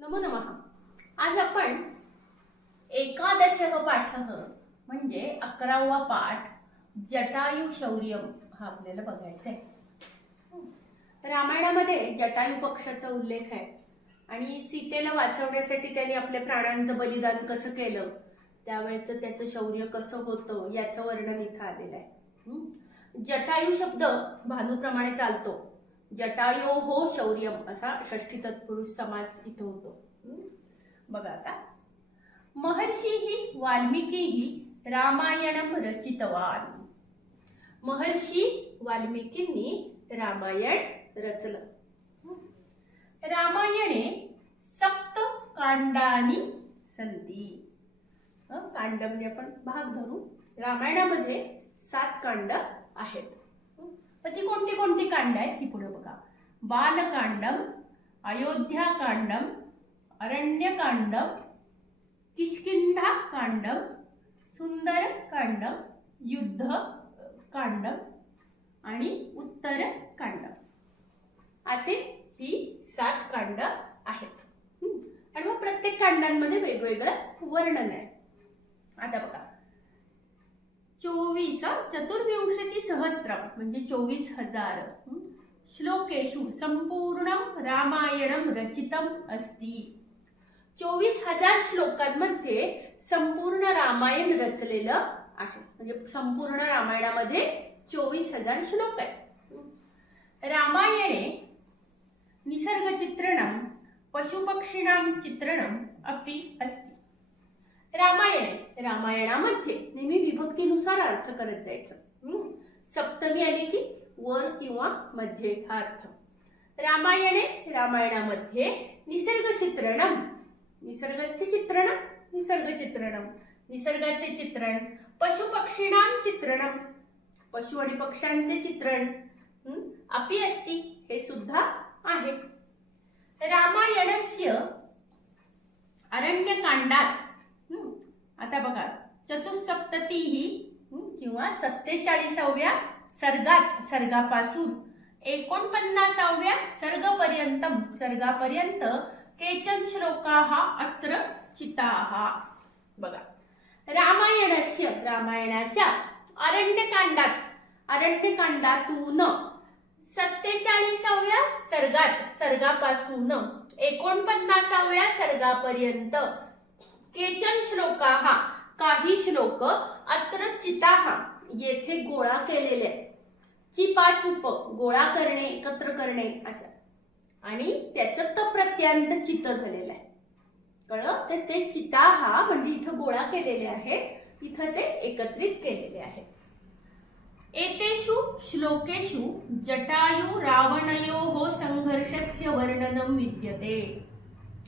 नमो नमः। आज आपण एकादशः पाठः म्हणजे 11वा पाठ जटायु शौर्यम हा आपल्याला बघायचा आहे। रामायणामध्ये जटायु पक्षाचा उल्लेख आहे आणि सीतेला वाचवण्यासाठी त्यांनी आपल्या प्राणांचं बलिदान कसं केलं, त्यावेळेचं त्याचं शौर्य कसं होतं याचं वर्णन इथं आलेलं आहे। जटायु शब्द भानुप्रमाणे चालतो। जटायो हो शौर्यम असा षष्ठी तत्पुरुष समास इथं होतो। बघा आता, महर्षी वाल्मिकी रामायणम रचितवान। महर्षी वाल्मिकींनी रामायण रचलं। रामायणे सप्त कांडानी संती। कांड म्हणजे आपण भाग धरू। रामायणामध्ये 7 कांड आहेत। ती कोणती कोणती कांड आहेत ती पुढे बघा। बालकांडम, अयोध्याकांडम, अरण्यकांडम, किष्किंधा कांडम, सुंदर कांडम, युद्ध कांडम आणि उत्तर कांडम असे ही 7 कांड आहेत। आणि मग प्रत्येक कांडांमध्ये वेगवेगळं वर्णन आहे। आता बघा, 24 सहस्त्रम म्हणजे 24,000 श्लोकेषु संपूर्ण रामायणम रचितम अस्ति। 24,000 श्लोकांमध्ये संपूर्ण रामायण रचलेलं आहे। म्हणजे संपूर्ण रामायणामध्ये 24,000 श्लोक आहेत। रामायणे निसर्ग चित्रणम पशुपक्षीणाम चित्रणम अपि अस्ति। रामायणामध्ये नेहमी विभक्तीनुसार अर्थ करत जायचं। सप्तमी आली की वर किंवा मध्ये हा अर्थ। रामायणामध्ये निसर्ग चित्रणम, निसर्गस्य चित्रणम, निसर्ग चित्रणम, निसर्गाचे चित्रण, पशुपक्षीणाम चित्रणम, पशु आणि पक्ष्यांचे चित्रण अपि अस्ति हे सुद्धा आहे। रामायणस्य अरण्यकांडात आता बघा, चतुस्सप्ततिः किंवा 47व्या सर्गापासून 49व्या सर्गापर्यंत केचन श्लोकाः अत्र चिताः। बघा, रामायणाच्या अरण्यकांडातून 47व्या सर्गापासून 49व्या सर्गापर्यंत केचन श्लोकाः काही श्लोक अत्र चिताः येथे गोळा केलेले आहेत। चिपाचुप गोळा करणे, एकत्र करणे अशा, आणि त्याचं त प्रत्यांत चित्त झालेलं आहे। कळलं? तर ते चिताः म्हणजे इथं गोळा केलेले आहेत, इथं ते एकत्रित केलेले आहेत। एतेषु श्लोकेषु जटायु रावणयोः संघर्षस्य वर्णनम विद्यते।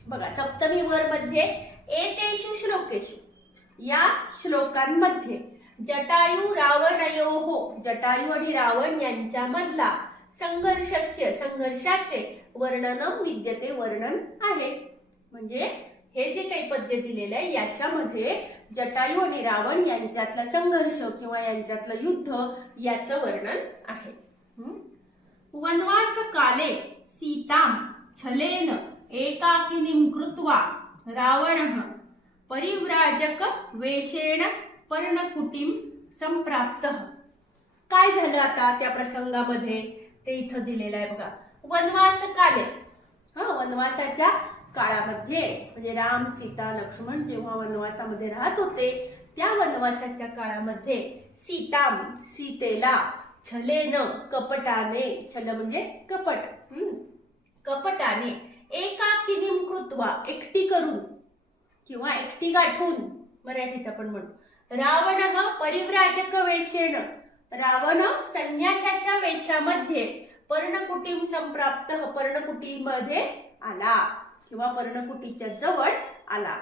बघा, सप्तमी वर मध्ये एतेषु श्लोकेषु या श्लोकांमध्ये जटायु रावणयोः जटायु आणि रावण यांच्यामधला संघर्षाचे वर्णनम विद्यते वर्णन आहे। म्हणजे हे जे काही पद्य दिलेलं आहे याच्यामध्ये जटायु आणि रावण यांच्यातला संघर्ष किंवा यांच्यातलं युद्ध याचं वर्णन आहे। वनवास काले सीताम छलेन एकाकिनीं कृत्वा रावणः परिव्राजक वेषेण पर्णकुटीं संप्राप्तः। काय झालं आता त्या प्रसंगामध्ये ते इथं दिलेलं आहे बघा। वनवास काले, वनवासाच्या काळामध्ये म्हणजे राम सीता लक्ष्मण जेव्हा वनवासामध्ये राहत होते त्या वनवासाच्या काळामध्ये सीतेला छलेन कपटाने, छल म्हणजे कपट, कपटाने एकाकिनीं कृत्वा एकटी करून किंवा एकटी गाठून मराठीत आपण म्हणतो, रावणः परिव्राजक वेषेण रावण संन्यासाच्या वेशामध्ये पर्णकुटीं संप्राप्तः पर्णकुटीमध्ये आला किंवा पर्णकुटीच्या जवळ आला।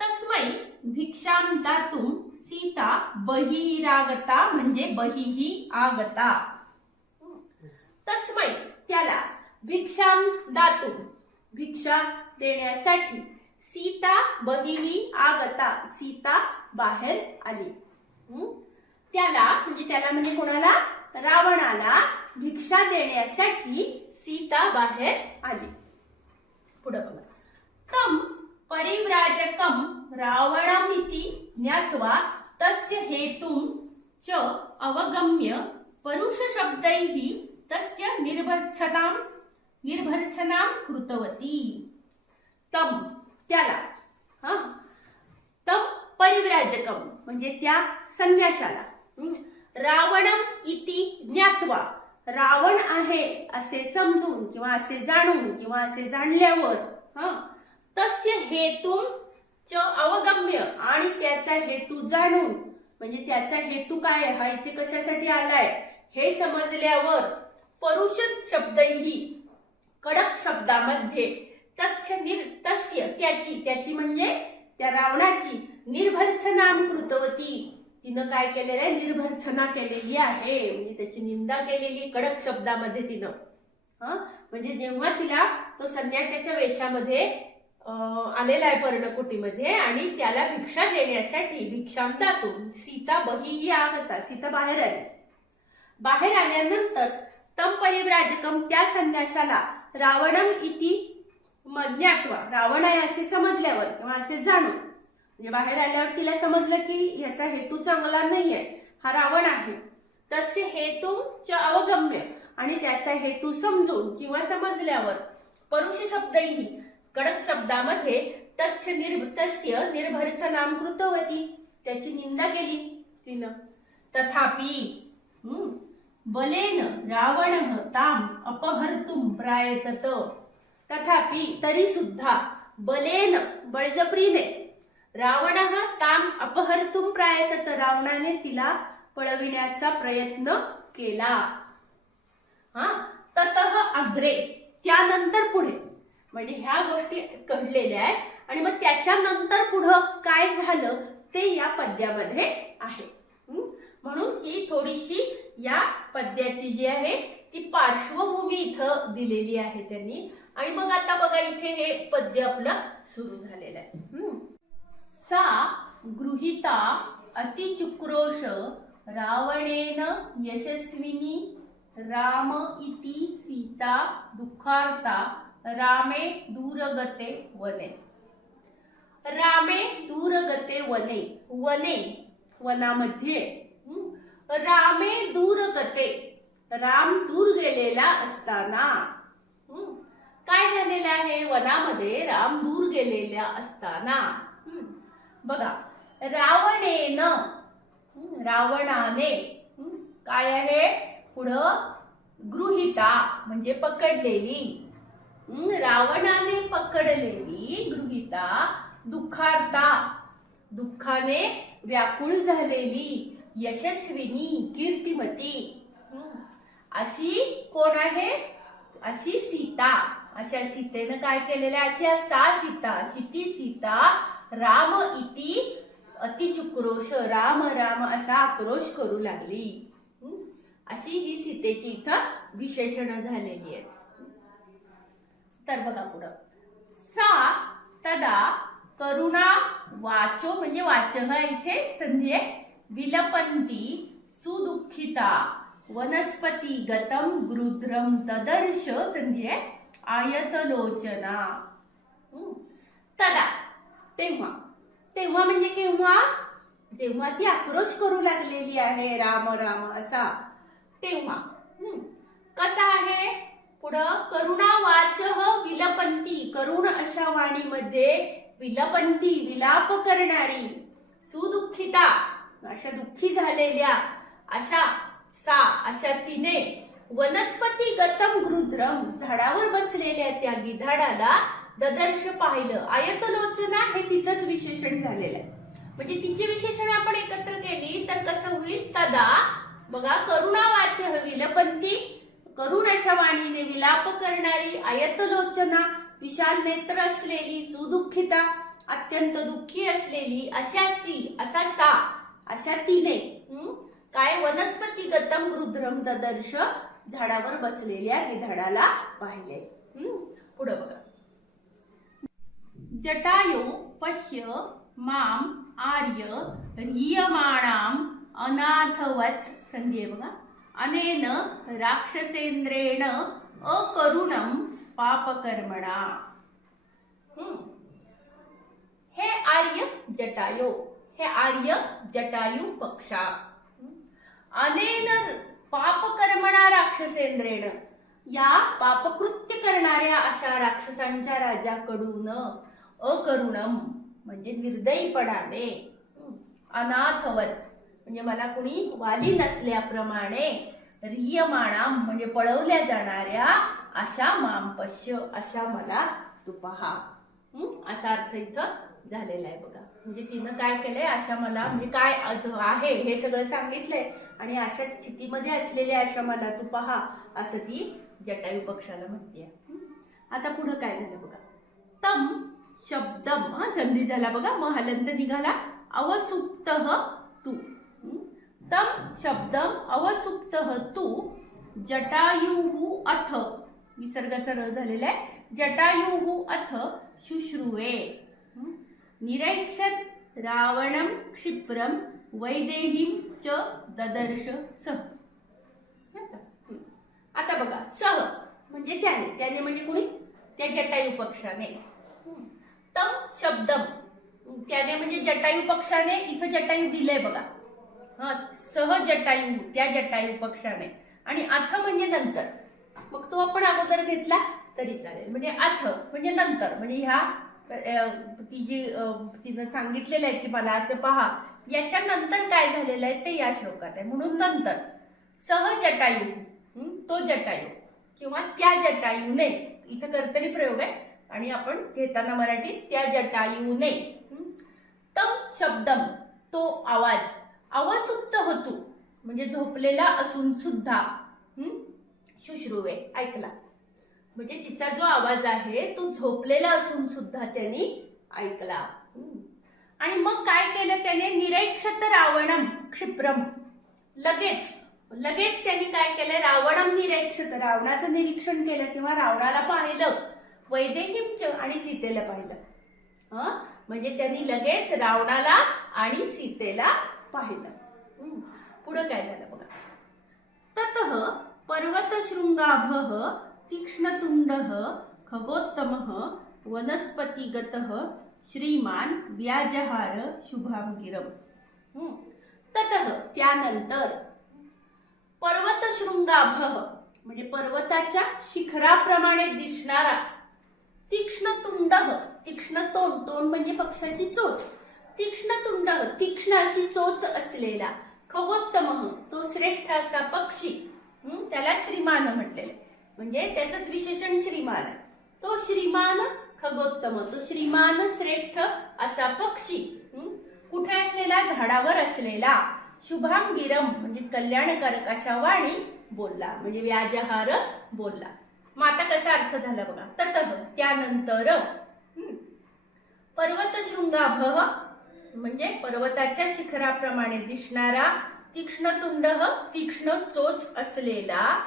तस्मै भिक्षां दातुं सीता बहिरागता म्हणजे बहिः आगता। तस्मै त्याला भिक्षां दातुं भिक्षा देण्यासाठी सीता बहिः आगता सीता बाहेर आली। त्याला म्हणजे कोणाला? रावणाला भिक्षा देण्यासाठी सीता बाहेर आली। पुढे बघा. तम परिव्राजकम रावणमिति ज्ञात्वा तस्य हेतुं च अवगम्य परुष शब्दैः तस्य निर्भर्त्सनां कृतवती. तम त्याला, तम परिव्राजकम म्हणजे त्या संन्याशाला, रावणम इति ज्ञात्वा रावण आहे असे समजून किंवा असे जाणून किंवा असे जाणल्यावर, तस्य हेतुं च अवगम्य आणि त्याचा हेतू जाणून, म्हणजे त्याचा हेतू काय हा इथे कशासाठी आलाय हे समजल्यावर, परुष शब्दैही कडक शब्दामध्ये, तस्य त्याची म्हणजे त्या रावणाची निर्भर्त्सनां कृतवती, तिनं काय केलेलं आहे, निर्भर्त्सना केलेली आहे, म्हणजे त्याची निंदा केलेली कडक शब्दामध्ये तिनं. म्हणजे जेव्हा तिला तो संन्यासाच्या वेशामध्ये आलेला आहे पर्णकुटीमध्ये आणि त्याला भिक्षा देण्यासाठी भिक्षामदातून सीता बहिः आगता, सीता बाहेर आली. बाहेर आल्यानंतर तम परिव्राजकम त्या संन्याशाला रावणम इति ज्ञात्वा रावण आहे असे समजल्यावर किंवा असे जाणून, म्हणजे बाहेर आल्यावर तिला समजलं की याचा हेतू चांगला नाहीये, हा रावण आहे. तस्य हेतू च अवगम्य आणि त्याचा हेतू समजून किंवा समजल्यावर, परुष शब्दैही कडक शब्दामध्ये, तस्य निर्भर्त्सनां कृतवती त्याची निंदा केली तिनं. तथापि बलेन रावणः ताम अपहर्तुं प्रायतत. तथापि तरी सुद्धा बलेन बळजबरीने, रावणः ताम अपहर्तुं प्रायतत रावणाने तिला पळविण्याचा प्रयत्न केला. ततः अग्रे त्यानंतर पुढे, म्हणजे ह्या गोष्टी घडलेल्या आहेत आणि मग त्याच्यानंतर पुढं काय झालं ते या पद्यामध्ये आहे. म्हणून ही थोडीशी या पद्याची जी आहे ती पार्श्वभूमी इथं दिलेली आहे त्यांनी. आणि मग आता बघा इथे हे पद्य आपलं सुरू झालेलं आहे. सा गृहीता अतिचुक्रोश रावणेन यशस्विनी राम इति सीता दुःखार्ता रामे दूरगते वने. रामे दूरगते वने, वने वनामध्ये, रामे दूरगते राम दूर गेलेला असताना. काय झालेलं आहे वनामध्ये, राम दूर गेलेला असताना. बघा रावणेन, रावणाने काय आहे पुढं, गृहीता म्हणजे पकडलेली, रावणाने पकडलेली, गृहीता दुःखार्ता दुःखाने व्याकुळ झालेली, यशस्विनी कीर्तिमती अशी कोण आहे, अशी सीता. अशा सीतेनं काय केलेलं आहे, अशी सा सीता, अशी ती सीता राम इति अतिचुक्रोश राम राम असा आक्रोश करू लागली. अशी ही सीतेची इथं विशेषणं झालेली आहेत. तर बघा पुढं, सा तदा करुणा वाचो म्हणजे वाचः इथे संधी आहे, विलपंती सुदुःखिता वनस्पती गतम गृध्रम तदर्श संधी आहे, आयतलोचना. तदा तेव्हा, तेव्हा म्हणजे केव्हा, जेव्हा ती आक्रोश करू लागलेली आहे राम राम असा, तेव्हा. कसा आहे पुढं, करुणा वाचः विलपंती, करुण अशा वाणीमध्ये विलपंती विलाप करणारी, सुदुःखिता अशा दुःखी झालेल्या अशा सा अशा तिने, वनस्पती गतम गृध्रम झाडावर बसलेल्या त्या गिधाडाला ददर्श पाहिलं. आयतलोचना हे तिचंच विशेषण झालेलं आहे. म्हणजे तिची विशेषण आपण एकत्र केली तर कसं होईल, तदा बघा करुणा वाचः विलपंती करुण अशा वाणीने विलाप करणारी, आयतलोचना विशाल नेत्र असलेली, सुदुःखिता अत्यंत दुःखी असलेली अशा सी असा सा अशा तिने काय वनस्पती गतम गृध्रम ददर्श झाडावर बसलेल्या गिधाडाला पाहिले. पुढे बघा, जटायो पश्य माम आर्य ह्रियमाणाम अनाथवत संधी आहे बघा, अनेन राक्षसेंद्रेण अकरुणम पापकर्मणा. हे आर्य जटायो, हे आर्य जटायू पक्षा. अनेन पाप कर्मणा राक्षसेंद्रेण, या पापकृत्य करणाऱ्या अशा राक्षसांच्या राजाकडून अकरुणम म्हणजे निर्दयीपणाने, अनाथवत म्हणजे मला कुणी वाली नसल्याप्रमाणे, रियमाणाम म्हणजे पळवल्या जाणाऱ्या अशा मामपश्य अशा मला तू पहा. असा अर्थ इथं झालेला आहे बघा. म्हणजे तिनं काय केलंय, अशा मला म्हणजे काय आहे हे सगळं सांगितलंय आणि अशा स्थितीमध्ये असलेल्या अशा मला तू पहा असं ती जटायू पक्षाला म्हणते. आता पुढं काय झालं बघा. तम शब्दम संधी झाला बघा, मग हलंत निघाला. अवसुप्त तू, तम शब्दम अवसुप्त तू जटायु अथ, विसर्गाचा र झालेला आहे, जटायु अथ शुश्रुवे निरीक्षत रावणम क्षिप्रम वैदेहीम च ददर्श सह. आता बघा, सह म्हणजे त्याने, त्याने म्हणजे कोणी, त्या जटायू पक्षाने. तम शब्दम त्याने म्हणजे जटायू पक्षाने, इथं जटायू दिलंय बघा. सह जटायू त्या जटायू पक्षाने, आणि अथ म्हणजे नंतर, मग तो आपण अगोदर घेतला तरी चालेल. म्हणजे अथ म्हणजे नंतर, म्हणजे ह्या ती जी तिनं सांगितलेलं आहे की मला असं पहा, याच्या नंतर काय झालेलं आहे ते या श्लोकात आहे. म्हणून नंतर सह जटायू, तो जटायू किंवा त्या जटायूने, इथं कर्तरी प्रयोग आहे आणि आपण घेताना मराठीत त्या जटायूने. तम शब्दम तो आवाज, अवसुप्त होतो म्हणजे झोपलेला असून सुद्धा, शुश्रुवे ऐकला, म्हणजे तिचा जो आवाज आहे तो झोपलेला असून सुद्धा त्यांनी ऐकला. आणि मग काय केलं त्याने, निरीक्षत रावणम क्षिप्रम, लगेच लगेच त्यांनी काय केलं, रावणम निरीक्षत, रावणाचं निरीक्षण केलं किंवा रावणाला पाहिलं, वैदेहीमच आणि सीतेला पाहिलं. म्हणजे त्यांनी लगेच रावणाला आणि सीतेला पाहिलं. पुढे काय झालं बघा. ततः पर्वतशृंगाभः तीक्ष्णतुंडः खगोत्तमः वनस्पतिगतः श्रीमान व्याजहार शुभां गिरम. ततः त्यानंतर, पर्वतशृंगाभः म्हणजे पर्वताच्या शिखराप्रमाणे दिसणारा, तीक्ष्णतुंडः तीक्ष्ण तोंड, तोंड म्हणजे पक्षाची चोच, तीक्ष्णतुंडः तीक्ष्ण अशी चोच असलेला, खगोत्तमः तो श्रेष्ठ असा पक्षी, त्याला श्रीमान म्हटलेले, म्हणजे त्याचंच विशेषण श्रीमान आहे. तो श्रीमान खगोत्तम, तो श्रीमान श्रेष्ठ असा पक्षी, कुठे असलेला, झाडावर असलेला, शुभाम गिरम म्हणजे कल्याणकारक अशा वाणी बोलला, म्हणजे व्याजहार बोलला. मग आता कसा अर्थ झाला बघा. ततः त्यानंतर, पर्वतशृंगाभः म्हणजे पर्वताच्या शिखराप्रमाणे दिसणारा, तीक्ष्णतुंडः तीक्ष्ण चोच असलेला,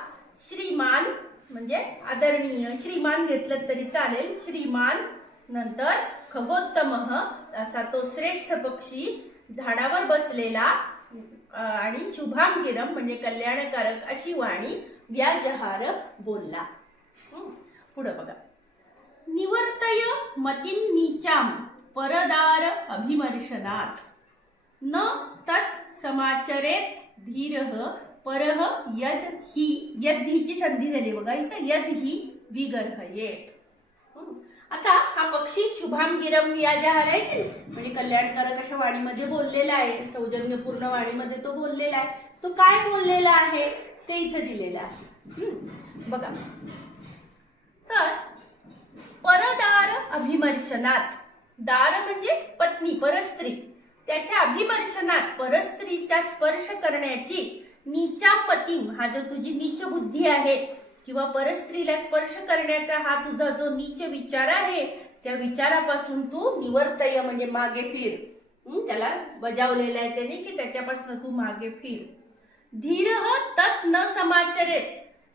श्रीमान म्हणजे आदरणीय, श्रीमान घेतलं तरी चालेल, श्रीमान, नंतर खगोत्तमः असा तो श्रेष्ठ पक्षी झाडावर बसलेला, आणि शुभाम गिरम म्हणजे कल्याणकारक अशी वाणी व्याजहार बोलला. पुढे बघा. निवर्तय मतिं नीचाम परदार अभिमर्शनात न तत् समाचरेत धीरः परः यद ही, यद हीची संधी झाली बघा इथं, यद ही विगर्हयेत. आता हा पक्षी शुभाम गिरम व्याजहार आहे की म्हणजे कल्याणकारक अशा वाणीमध्ये बोललेला आहे, सौजन्यपूर्ण वाणीमध्ये तो बोललेला आहे. तो काय बोललेला आहे ते इथं दिलेलं आहे बघा. तर परदार अभिमर्शनात, दार म्हणजे पत्नी, परस्त्री, त्याच्या अभिमर्शनात परस्त्रीचा स्पर्श करण्याची, नीचा मतीम हा जो तुझी नीच बुद्धी आहे किंवा परस्त्रीला स्पर्श करण्याचा हा तुझा जो नीच विचार आहे, त्या विचारापासून तू निवर्तय म्हणजे मागे फिर. त्याला बजावलेलं आहे त्याने की त्याच्यापासून तू मागे फिर. धीरः तत् न समाचरेत,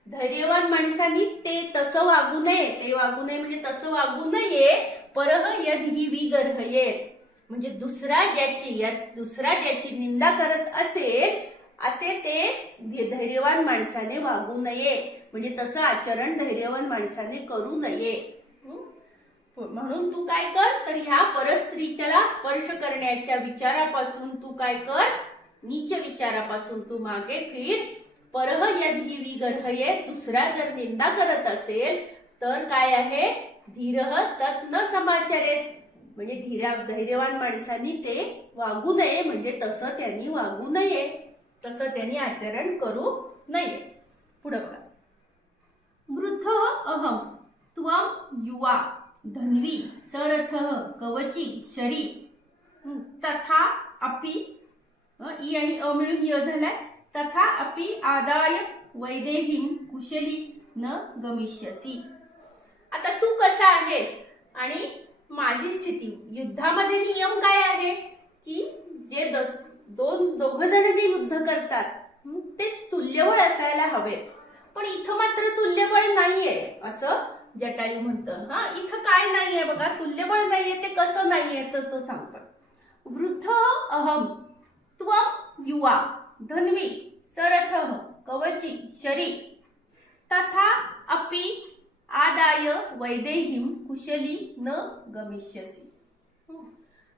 धैर्यवान माणसांनी ते तसं वागू नये, ते वागू नये म्हणजे तसं वागू नये. परः यद ही विगर्हयेत म्हणजे दुसरा ज्याची निंदा करत असेल असे ते धैर्यवान माणसाने वागू नये, म्हणजे तसं आचरण धैर्यवान माणसाने करू नये. म्हणून तू काय कर, तर ह्या परस्त्रीच्याला स्पर्श करण्याच्या विचारापासून तू काय कर, नीच विचारापासून तू मागे फिर. परह यदि विगर्हये, दुसरा जर निंदा करत असेल तर काय आहे, धीरः तत् न समाचरेत, म्हणजे धैर्यवान माणसांनी ते वागू नये, म्हणजे तसं त्यांनी वागू नये, तसं त्यांनी आचरण करू नये. पुढे बघा. वृद्ध अहम त्वम युवा धन्वी सरथः कवची शरी तथा अपि, ई आणि अ मिळून य झालाय, तथा अपि आदाय वैदेहीम कुशली न गमिष्यसी. आता तू कसा आहेस आणि माझी स्थिती, युद्धामध्ये नियम काय आहे की जे दोघ जण जे युद्ध करतात तेच तुल्यबळ असायला हवेत, पण इथं मात्र तुल्यबळ नाहीये असं जटायू म्हणतं. हा, इथं काय नाहीये बघा, तुल्यबळ नाहीये, ते कसं नाहीये तर तो सांगतो. वृद्ध अहम त्वम युवा धन्वी सरथः कवची शरी तथा अपि आदाय वैदेहीम कुशली न गमिष्यसी.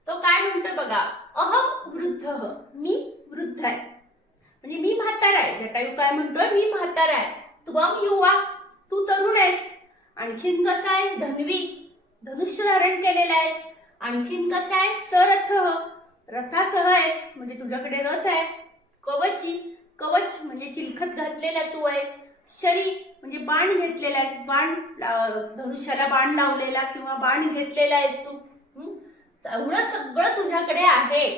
तो काय म्हणतो बघा, अहम वृद्ध, मी वृद्ध आहे, म्हणजे मी म्हातारा आहे. जटायू काय म्हणतोय, मी म्हातारा आहे. त्वम युवा, तू तरुण आहेस. आणखीन कसा आहे, धन्वी, धनुष्य धारण केलेला आहेस. आणखीन कसा आहे, सरथः, रथासह आहेस, म्हणजे तुझ्याकडे रथ आहे. कवची, कवच म्हणजे चिलखत घातलेला तू आहेस. शरी म्हणजे बाण घेतलेला आहेस, बाण धनुष्याला बाण लावलेला किंवा बाण घेतलेला आहेस तू. एवढं सगळं तुझ्याकडे आहे.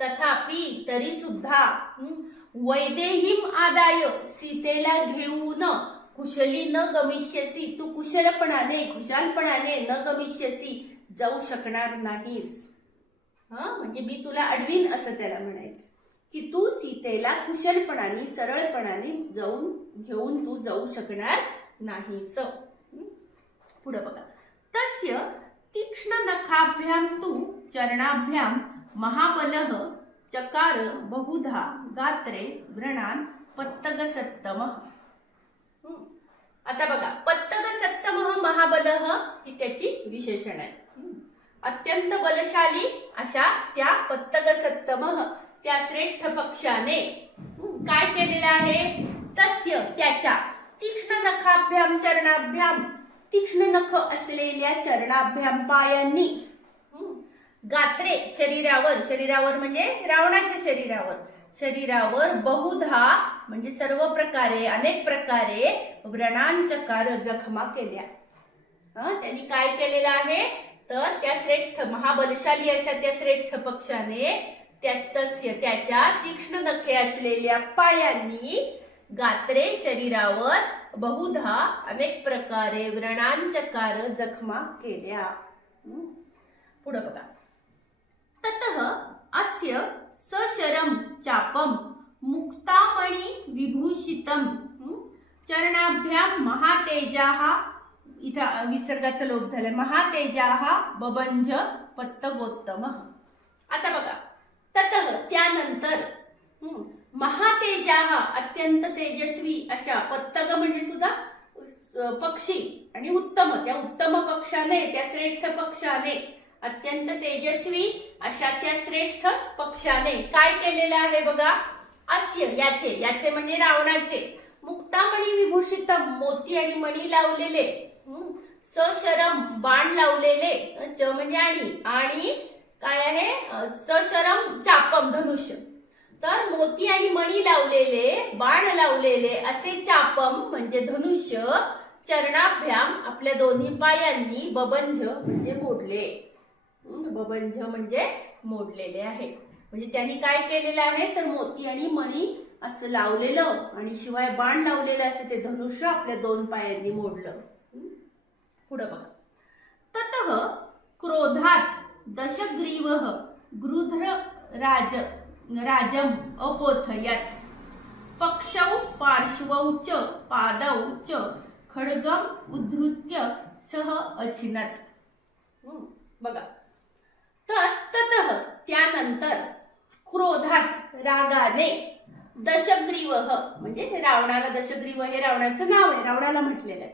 तथापि तरी सुद्धा वैदेहीम आदाय, सीतेला घेऊन कुशली न गमिष्यसी, तू कुशलपणाने खुशालपणाने न गमिष्यसी, जाऊ शकणार नाहीस. म्हणजे मी तुला अडवीन असं त्याला म्हणायचं की तू सीतेला कुशलपणाने सरळपणाने घेऊन तू जाऊ शकणार नाहीस. पुढे बघा. तस्य तीक्ष्ण नखाभ्याम तू चरणाभ्याम महाबलः चकार बहुधा गात्रे व्रणान पत्तगसत्तमः. आता बघा, पत्तगसत्तमः महाबलः ही त्याची विशेषण आहे. अत्यंत बलशाली अशा त्या पत्तगसत्तमः, त्या श्रेष्ठ पक्षाने काय केलेलं आहे, तस्य त्याच्या तीक्ष्ण नखाभ्याम चरणाभ्याम, तीक्ष्ण नख असलेल्या चरणाभ्याम पायांनी, गात्रे शरीरावर, शरीरावर म्हणजे रावणाच्या शरीरावर बहुधा म्हणजे सर्व प्रकारे अनेक प्रकारे व्रणांचकार जखमा केल्या. त्यांनी काय केलेलं आहे, तर त्या श्रेष्ठ महाबलशाली अशा त्या श्रेष्ठ पक्षाने त्याच्या तीक्ष्ण नखे असलेल्या पायांनी गात्रे शरीरावर बहुधा अनेक प्रकारे व्रणांचकार जखमा केल्या. पुढे बघा. ततः अस्य सशरम चापम मुक्तामणि विभूषितम चरणाभ्याम महातेजाः, इथं विसर्गाचा लोप झालाय, महातेजाः बबंज पत्तगोत्तमः. आता बघा, ततः त्यानंतर महातेजाः अत्यंत तेजस्वी अशा, पत्तग म्हणजे सुद्धा पक्षी, आणि उत्तम, त्या उत्तम पक्षाने, त्या श्रेष्ठ पक्षाने, अत्यंत तेजस्वी अशा त्या श्रेष्ठ पक्षाने काय केलेलं आहे बघा, अस्य याचे म्हणजे रावणाचे, मुक्तामणी विभूषित मोती आणि मणी लावलेले, सशरम बाण लावलेले, च म्हणजे आणि काय आहे, सशरम चापम धनुष्य, तर मोती आणि मणी लावलेले, बाण लावलेले असे चापम म्हणजे धनुष्य, चरणाभ्याम आपल्या दोन्ही पायांनी, बबंज म्हणजे मोडले, बबंज म्हणजे मोडलेले आहे. म्हणजे त्यांनी काय केलेलं आहे, तर मोती आणि मणी असं लावलेलं आणि शिवाय बाण लावलेलं असं ते धनुष्य आपल्या दोन पायांनी मोडलं. पुढे बघा. ततः क्रोधात दशग्रीवः गृध्र राजम अपोथयत पक्षौ पार्श्वौ च पादौ च खड्गम उद्धृत्य सह अचिनत. बघा, तर ततः त्यानंतर क्रोधात रागाने, दशग्रीवः म्हणजे रावणाला, दशग्रीव हे रावणाचं नाव आहे, रावणाला म्हटलेलं आहे,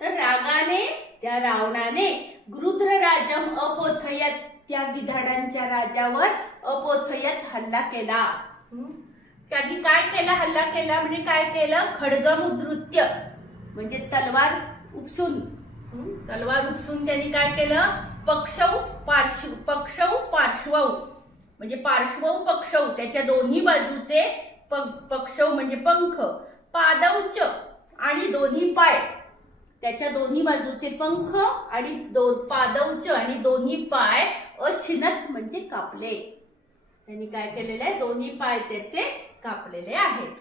तर रागाने त्या रावणाने गृध्रराजम अपोथयत, त्या गिधाडांच्या राजावर अपोथयत हल्ला केला. त्यांनी काय केला? हल्ला केला म्हणजे काय केलं? खड्गम उद्धृत्य म्हणजे तलवार उपसून, तलवार उपसून त्यांनी काय केलं? पक्षौ पार्श्वौ म्हणजे पार्श्वौ पक्षौ, त्याच्या दोन्ही बाजूचे पक्षौ म्हणजे पंख, पादौच आणि दोन्ही पाय, त्याच्या दोन्ही बाजूचे पंख आणि पादौच आणि दोन्ही पाय अछिनत म्हणजे कापले. त्यांनी काय केलेलं आहे? दोन्ही पाय त्याचे कापलेले आहेत.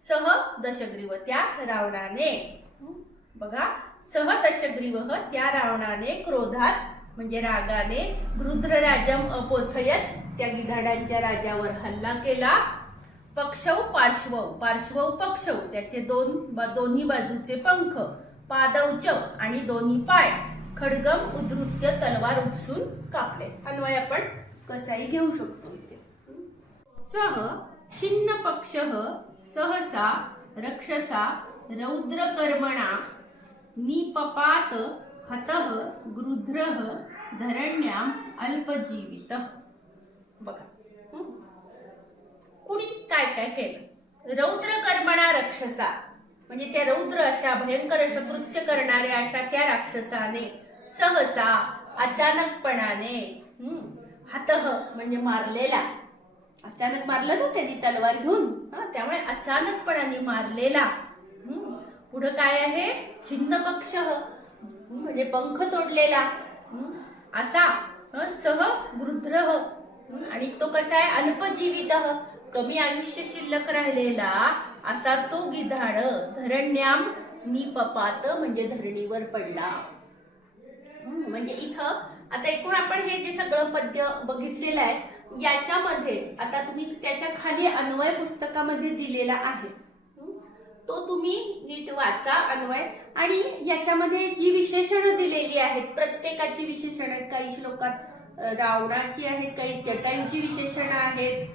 सह दशग्रीव, त्या रावणाने, बघा, सह दशग्रीव, त्या रावणाने क्रोधात म्हणजे रागाने गृध्रराजम अपोथयत, त्या गिधाडांच्या राजावर हल्ला केला. पक्षौ पार्श्वौ पक्षौ, त्याचे दोन्ही बाजूचे पंख, पादौच आणि दोन्ही पाय, खड्गम उद्धृत्य, तलवार उपसून कापले. अन्वय आपण कसाही घेऊ शकतो इथे. सह छिन्न पक्षः सहसा रक्षसा रौद्रकर्मणा निपपात हतः गृध्रः धरण्याम अल्पजीवितः. बघा, कुणी काय काय केलं? रौद्रकर्मणा रक्षसा म्हणजे त्या रौद्र अशा भयंकर अशा कृत्य करणाऱ्या अशा त्या राक्षसाने सहसा अचानकपणाने, हतः म्हणजे मारलेला, अचानक मारलं ना त्यांनी तलवार घेऊन, त्यामुळे अचानकपणाने मारलेला. पुढे काय आहे? छिन्न पक्ष म्हणजे पंख तोडलेला असा, सह गृध्रः आणि तो कसा आहे? अल्पजीवित, कमी आयुष्य शिल्लक राहिलेला असा तो गिधाड. धरण्याम निपपात म्हणजे धरणीवर पडला. म्हणजे इथं आता एकूण आपण हे जे सगळं पद्य बघितलेलं आहे, याच्यामध्ये आता तुम्ही त्याच्या खाली अन्वय पुस्तकामध्ये दिलेला आहे, तो तुम्ही नीट वाचा अन्वय. आणि याच्यामध्ये जी विशेषणं दिलेली आहेत, प्रत्येकाची विशेषणं आहेत. काही श्लोकात रावणाची आहेत, काही जटायूची विशेषणं आहेत,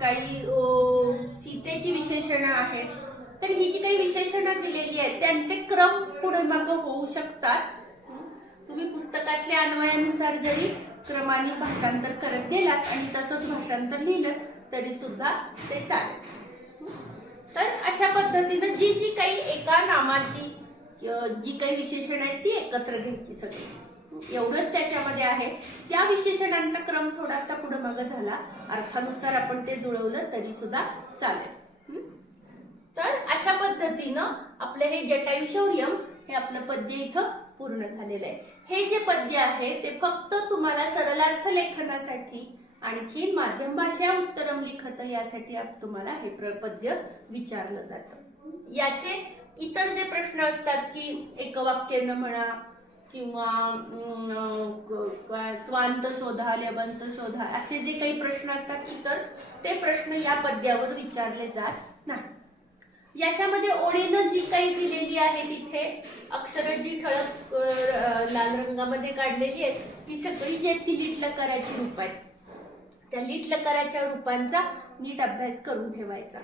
काही सीतेची विशेषणं आहेत. तर ही जी काही विशेषणं दिलेली आहेत त्यांचे क्रम पुढे मागं होऊ शकतात. तुम्ही पुस्तकातल्या अन्वयानुसार जरी क्रमाने भाषांतर करत गेलात आणि तसंच भाषांतर लिहिलं तरी सुद्धा ते चालेल. तर अशा पद्धतीनं जी जी काही एका नामाची जी काही विशेषण आहेत ती एकत्र घ्यायची सगळी, एवढंच त्याच्यामध्ये आहे. त्या विशेषणांचा क्रम थोडासा पुढे मागं झाला, अर्थानुसार आपण ते जुळवलं तरी सुद्धा चालेल. तर अशा पद्धतीनं आपलं हे जटायू शौर्यम हे आपलं पद्य इथं पूर्ण झालेलं आहे. हे जे पद्य आहे ते फक्त तुम्हाला सरलार्थ लेखनासाठी आणखी माध्यम भाषा उत्तरम लिखत यासाठी तुम्हाला हे पद्य विचारलं जातं. याचे इतर जे प्रश्न असतात की एकवाक्यानं म्हणा किंवा त्वांत शोधा, लेबंत शोधा, असे जे काही प्रश्न असतात इतर, ते प्रश्न या पद्यावर विचारले जात नाही. याच्यामध्ये ओळीनं जी काही दिलेली आहे तिथे अक्षरं जी ठळक लाल रंगामध्ये काढलेली आहेत ती सगळी जी आहेत ती लीट लकाराची रूप आहेत. त्या लीट लकाराच्या रूपांचा नीट अभ्यास करून ठेवायचा.